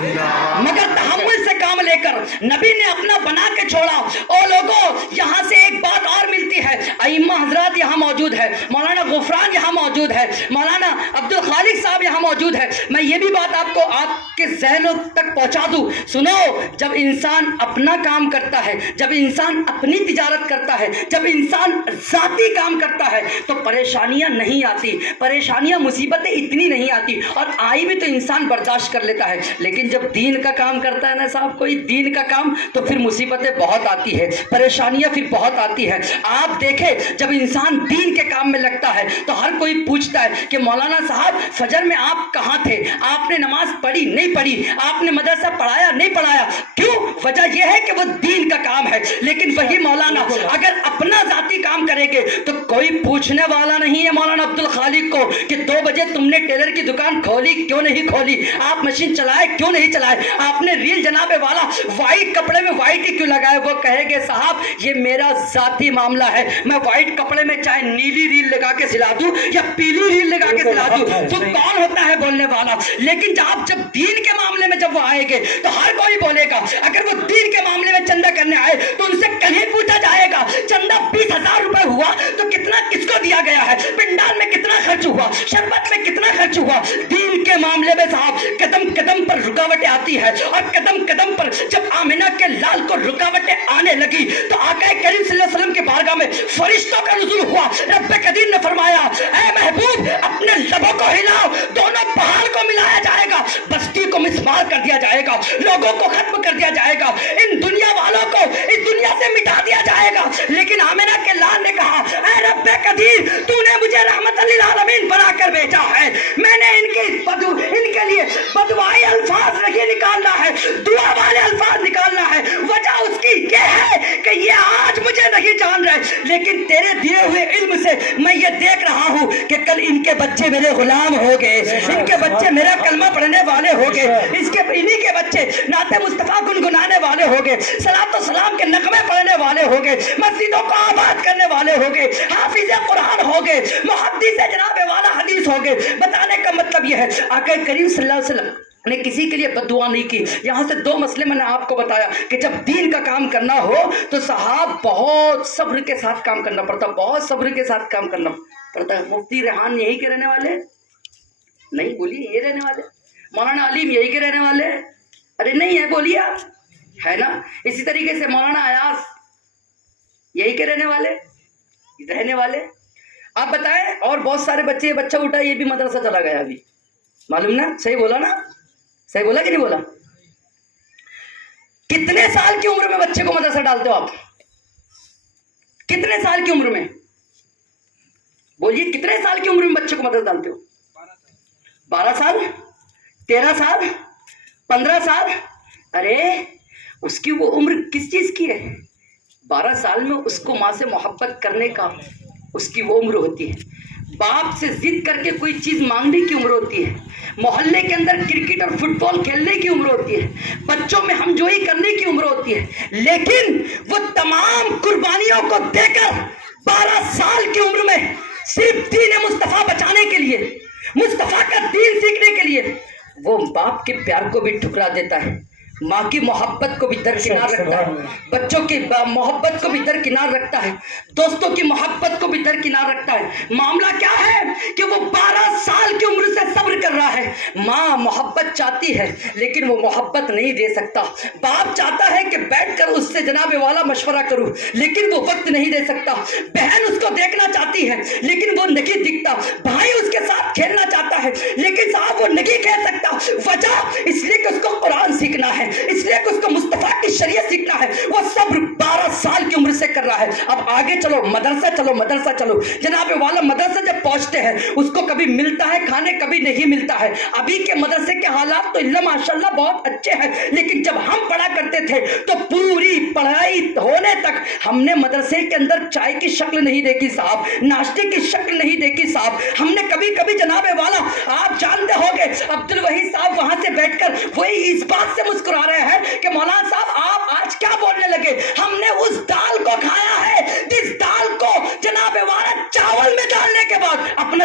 مگر تحمل سے کام لے کر نبی نے اپنا بنا کے چھوڑا۔ او لوگوں، یہاں سے ایک بات اور ملتی ہے، ائمہ حضرات یہاں موجود ہے، مولانا غفران یہاں موجود ہے، مولانا عبدالخالق صاحب یہاں موجود ہے، میں یہ بھی بات آپ کو آپ کے ذہنوں تک پہنچا دوں۔ سنو، جب انسان اپنا کام کرتا ہے، جب انسان اپنی تجارت کرتا ہے، جب انسان ذاتی کام کرتا ہے تو پریشانیاں نہیں آتی، پریشانیاں مصیبتیں اتنی نہیں آتی، اور آئی بھی تو انسان برداشت کر لیتا ہے۔ لیکن جب دین کا کام کرتا ہے نا صاحب، کوئی دین کا کام، تو پھر مصیبتیں بہت آتی ہے، پریشانیاں پھر بہت آتی ہے۔ آپ دیکھیں، جب انسان دین کے کام میں لگتا ہے تو ہر کوئی پوچھتا ہے کہ مولانا صاحب فجر میں آپ کہاں تھے؟ آپ نے نماز پڑھی نہیں پڑھی؟ آپ نے مدرسہ پڑھایا نہیں پڑھایا؟ کیوں؟ وجہ یہ ہے کہ وہ دین کا کام ہے۔ لیکن وہی مولانا اگر اپنا ذاتی کام کرے گے تو کوئی پوچھنے والا نہیں ہے مولانا عبدالخالق کو کہ 2 بجے تم نے ٹیلر کی دکان کھولی کیوں نہیں کھولی، آپ مشین چلائے کیوں نہیں چلائے، آپ نے ریل جناب والا وائٹ کپڑے میں وائٹ ہی کیوں لگائے؟ وہ کہے گے صاحب یہ میرا ذاتی معاملہ ہے، میں وائٹ کپڑے میں چاہے نیلی ریل لگا کے سلا دوں یا پیلی ریل لگا کے سلا دوں، تو کون ہوتا ہے بولنے والا؟ لیکن جب دین کے معاملے میں جب وہ آئے گے تو ہر کوئی بولے گا۔ اگر وہ دین کے معاملے میں چندہ کرنے آئے تو ان سے کہیں پوچھا جائے گا چندہ 20,000 روپے ہوا تو کتنا کس کو دیا گیا ہے، پنڈال میں کتنا خرچ ہوا، شربت میں کتنا خرچ ہوا۔ دین کے معاملے میں صاحب قدم قدم پر رکاوٹیں آتی ہے، اور قدم قدم پر جب آمنہ کے لال کو رکاوٹیں آنے لگی تو آقا کریم صلی اللہ علیہ وسلم کی بارگاہ میں فرشتوں کا نزول ہوا۔ رب قدیر نے فرمایا اے محبوب اپنے لبوں کو ہلاؤ، دونوں پہاڑ کو ملایا جائے گا، بستی کو مسمار کر دیا جائے گا، لوگوں کو ختم کر دیا جائے گا، ان دنیا والوں کو اس دنیا سے مٹا دیا جائے گا۔ لیکن آمنہ کے لال نے کہا اے رب قدیر تو نے مجھے رحمت للعالمین بنا کر بھیجا ہے، میں نے ان کے لیے بددعائی الفاظ نہیں نکالنا ہے، دعا والے الفاظ نکالنا ہے۔ وجہ اس کی یہ ہے کہ یہ آج مجھے نہیں جان رہے، لیکن تیرے دیے ہوئے علم سے میں یہ دیکھ رہا ہوں کہ کل ان کے بچے میرے غلام ہو گئے، ان کے بچے میرا کلمہ پڑھنے والے ہو گئے، انہی کے بچے نعت مصطفیٰ گنگنانے والے ہو گئے، صلاۃ و سلام کے نغمے پڑھنے والے ہو گئے، مسجدوں کو آباد کرنے والے ہو گئے، حافظ قرآن ہو گئے، محدث جناب والا حدیث ہو گئے۔ بتانے کا مطلب یہ ہے آقا کریم صلی اللہ علیہ وسلم نے کسی کے لیے بددعا نہیں کی۔ یہاں سے 2 مسئلے میں نے آپ کو بتایا کہ جب دین کا کام کرنا ہو تو صاحب بہت صبر کے ساتھ کام کرنا پڑتا، بہت صبر کے ساتھ کام کرنا پڑتا ہے۔ مفتی ریحان یہی کے رہنے والے نہیں؟ بولیے یہ رہنے والے؟ مولانا علیم یہی کے رہنے والے؟ ارے نہیں ہے، بولیے آپ، ہے نا؟ اسی طریقے سے مولانا ایاز یہی کے رہنے والے؟ آپ بتائیں، اور بہت سارے بچے، یہ بچہ اٹھا یہ بھی مدرسہ چلا گیا ابھی، معلوم نا؟ صحیح بولا نا؟ صحیح بولا کہ نہیں بولا؟ کتنے سال کی عمر میں بچے کو مدرسہ ڈالتے ہو آپ؟ کتنے سال کی عمر میں؟ بولیے کتنے سال کی عمر میں بچے کو مدرسہ ڈالتے ہو؟ 12 سال، 13 سال، 15 سال؟ ارے اس کی وہ عمر کس چیز کی ہے؟ 12 سال میں اس کو ماں سے محبت کرنے کا اس کی وہ عمر ہوتی ہے، باپ سے ضد کر کے کوئی چیز مانگنے کی عمر ہوتی ہے، محلے کے اندر کرکٹ اور فٹ بال کھیلنے کی عمر ہوتی ہے، بچوں میں ہمجوئی کرنے کی عمر ہوتی ہے۔ لیکن وہ تمام قربانیوں کو دے کر 12 سال کی عمر میں صرف دین مصطفیٰ بچانے کے لیے، مصطفیٰ کا دین سیکھنے کے لیے وہ باپ کے پیار کو بھی ٹھکرا دیتا ہے، ماں کی محبت کو بھی درکنار رکھتا ہے، بچوں کی محبت کو بھی درکنار رکھتا ہے، دوستوں کی محبت کو بھی درکنار رکھتا ہے۔ معاملہ کیا ہے کہ وہ 12 سال کی عمر سے صبر کر رہا ہے۔ ماں محبت چاہتی ہے لیکن وہ محبت نہیں دے سکتا، باپ چاہتا ہے کہ بیٹھ کر اس سے جناب والا مشورہ کروں لیکن وہ وقت نہیں دے سکتا، بہن اس کو دیکھنا چاہتی ہے لیکن وہ نہیں دکھتا، بھائی اس کے ساتھ کھیلنا چاہتا ہے لیکن صاحب وہ نہیں کھیل سکتا۔ وجہ اس لیے کہ اس کو قرآن سیکھنا ہے، اس لیے کہ اس کو مصطفیٰ کی شریعت سیکھنا ہے، وہ صبر 12 سال کی عمر سے کر رہا ہے۔ اب آگے چلو، مدرسہ چلو، جناب والا مدرسہ جب پہنچتے ہیں اس کو کبھی ملتا ہے کھانے، کبھی نہیں ملتا ہے۔ ابھی کے مدرسے کے حالات تو اللہ ماشاءاللہ بہت اچھے ہیں، لیکن جب ہم پڑھا کرتے تھے تو پوری پڑھائی ہونے تک ہم نے مدرسے کے اندر چائے کی شکل نہیں دیکھی صاحب، ناشتے کی شکل نہیں دیکھی صاحب۔ ہم نے کبھی کبھی جناب والا آپ جانتے ہو گے عبد الوحید صاحب وہاں سے بیٹھ کر وہی اس بات سے مسکرا رہے ہیں کہ مولانا صاحب آپ آج کیا بولنے لگے؟ ہم نے اس دال کو کھایا ہے جس دال کو جناب والا چاول میں ڈالنے کے بعد اپنا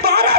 12